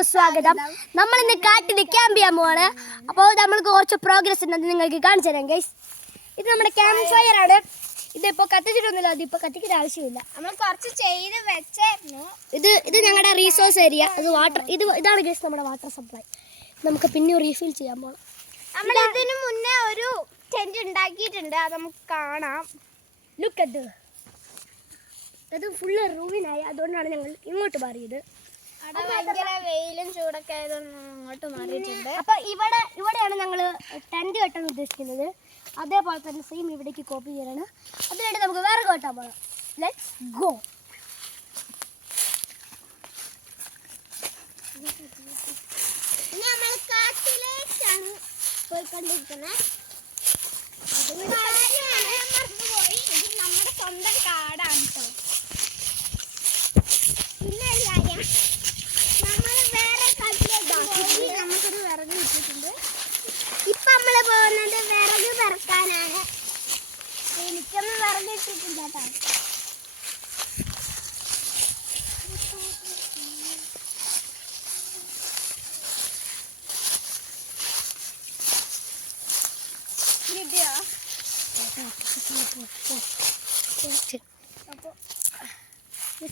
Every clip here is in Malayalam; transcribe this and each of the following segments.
എല്ലാവർക്കും സ്വാഗതം. നമ്മൾ ഇന്ന് കാട്ടിൽ ക്യാമ്പ് ചെയ്യാൻ പോവാണ്. അപ്പോൾ നമ്മൾക്ക് കുറച്ച് പ്രോഗ്രസ് ഉണ്ട്, നിങ്ങൾക്ക് കാണിച്ചു തരാം ഗൈസ്. ഇത് നമ്മുടെ ക്യാമ്പ് ഫയർ ആണ്. ഇതിപ്പോൾ കത്തിച്ചിട്ടൊന്നുമില്ല, അതിപ്പോൾ കത്തിക്കേണ്ട ആവശ്യമില്ല. നമ്മൾ കുറച്ച് ചെയ്ത് വെച്ചായിരുന്നു. ഇത് ഞങ്ങളുടെ റീസോഴ്സ് ഏരിയ. അത് വാട്ടർ ഇതാണ് ഗൈസ് നമ്മുടെ വാട്ടർ സപ്ലൈ. നമുക്ക് പിന്നെ റീഫിൽ ചെയ്യാൻ പോകണം. നമ്മൾ ഇതിന് മുന്നേ ഒരു ടെന്റ് ഉണ്ടാക്കിയിട്ടുണ്ട്, അത് നമുക്ക് കാണാം. ലുക്ക് അറ്റ് അത് ഫുള്ള് റൂമിനായി, അതുകൊണ്ടാണ് ഞങ്ങൾ ഇങ്ങോട്ട് മാറിയത്. അവിടെ ഭയങ്കര വെയിലും ചൂടൊക്കെ ആയതുകൊണ്ട് അങ്ങോട്ട് മാറിയിട്ടുണ്ട്. അപ്പോൾ ഇവിടെയാണ് ഞങ്ങൾ ടെന്റ് കെട്ടാൻ ഉദ്ദേശിക്കുന്നത്. അതേപോലെ തന്നെ സെയിം ഇവിടേക്ക് കോപ്പി ചെയ്യണം. അതിനായിട്ട് നമുക്ക് വേറെ കെട്ടാൻ പോകാം. Let's go. നമ്മൾ കാട്ടിലേക്കാണ് പോയിക്കൊണ്ടിരിക്കുന്നത്. ഇത് നമ്മുടെ സ്വന്തം കാടാണ് കേട്ടോ. പിന്നെ ഒരു കാര്യം, നമ്മൾ വേറെ കാട്ടിലേക്ക് നമുക്കൊരു വിറക് കിട്ടിയിട്ടുണ്ട്. ഇപ്പൊ നമ്മള് പോകുന്നത് വിറക് പെറുക്കാനാണ്. എനിക്കൊന്നും വിറക് കിട്ടിയിട്ടില്ല കേട്ടോ.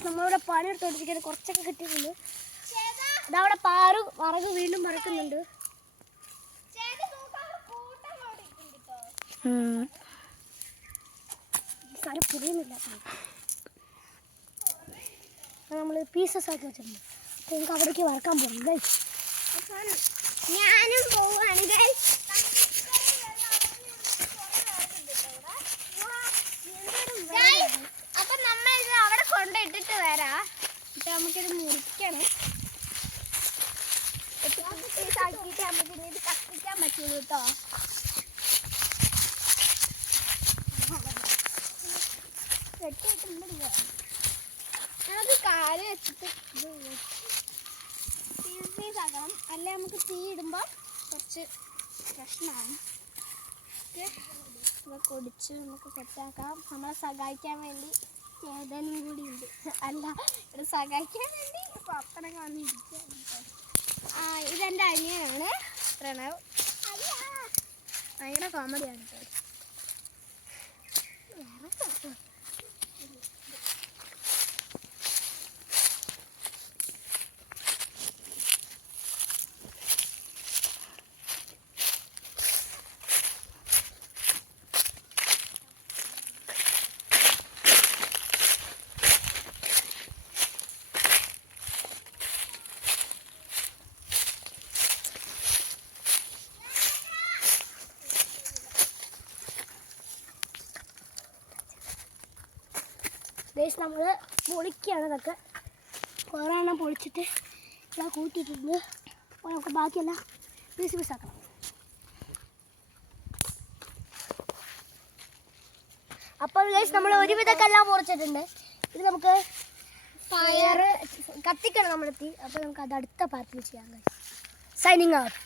നമ്മളിവിടെ പണിയെടുത്തോണ്ടിരിക്കുന്നത് കുറച്ചൊക്കെ കിട്ടിയിട്ടുണ്ട്. അതവിടെ പാറു വറക് വീണ്ടും പറക്കുന്നുണ്ട്. സാരം പുറിയുന്നില്ല. നമ്മൾ പീസസ് ആക്കി വെച്ചിട്ടുണ്ട്. അപ്പോൾ നമുക്ക് അവിടേക്ക് വറക്കാൻ പോകും ഗൈസ്. ഞാനും പോവാണ് ഗൈസ്. അപ്പൊ നമ്മൾ ഇത് അവിടെ കൊണ്ടിട്ടിട്ട് വരാം. എന്നിട്ട് നമുക്കിത് മുറിക്കണം. പീസാക്കിയിട്ട് നമുക്ക് ഇത് കത്തിക്കാൻ പറ്റുള്ളൂ കേട്ടോ. നമുക്ക് കാല് വെച്ചിട്ട് പീസാക്കണം, അല്ലെ നമുക്ക് തീ ഇടുമ്പോൾ കുറച്ച് പ്രശ്നമാണ്. ഇതൊക്കെ ഒടിച്ച് നമുക്ക് സെറ്റാക്കാം. നമ്മളെ സഹായിക്കാൻ വേണ്ടി ഏതെങ്കിലും കൂടി ഉണ്ട്. അല്ല, ഇവിടെ സഹായിക്കാൻ വേണ്ടി പപ്പടൊക്കെ വന്നിരിക്കുകയാണ്. ഇതെൻ്റെ അനിയനാണ് പ്രണവ്. ഭയങ്കര കോമഡിയാണ് കേട്ടോ. ഗൈസ് നമ്മൾ പൊളിക്കുകയാണ്. ഇതൊക്കെ കുറേ എണ്ണം പൊളിച്ചിട്ട് ഞാൻ കൂട്ടിയിട്ടുണ്ട്. അപ്പോൾ നമുക്ക് ബാക്കിയെല്ലാം പീസാക്കണം. അപ്പോൾ ഗൈസ് നമ്മൾ ഒരുവിധമൊക്കെ എല്ലാം മുറിച്ചിട്ടുണ്ട്. ഇത് നമുക്ക് ഫയർ കത്തിക്കണം നമ്മുടെ തീ. അപ്പോൾ നമുക്ക് അത് അടുത്ത പാർട്ടിൽ ചെയ്യാം ഗൈസ്. Signing out.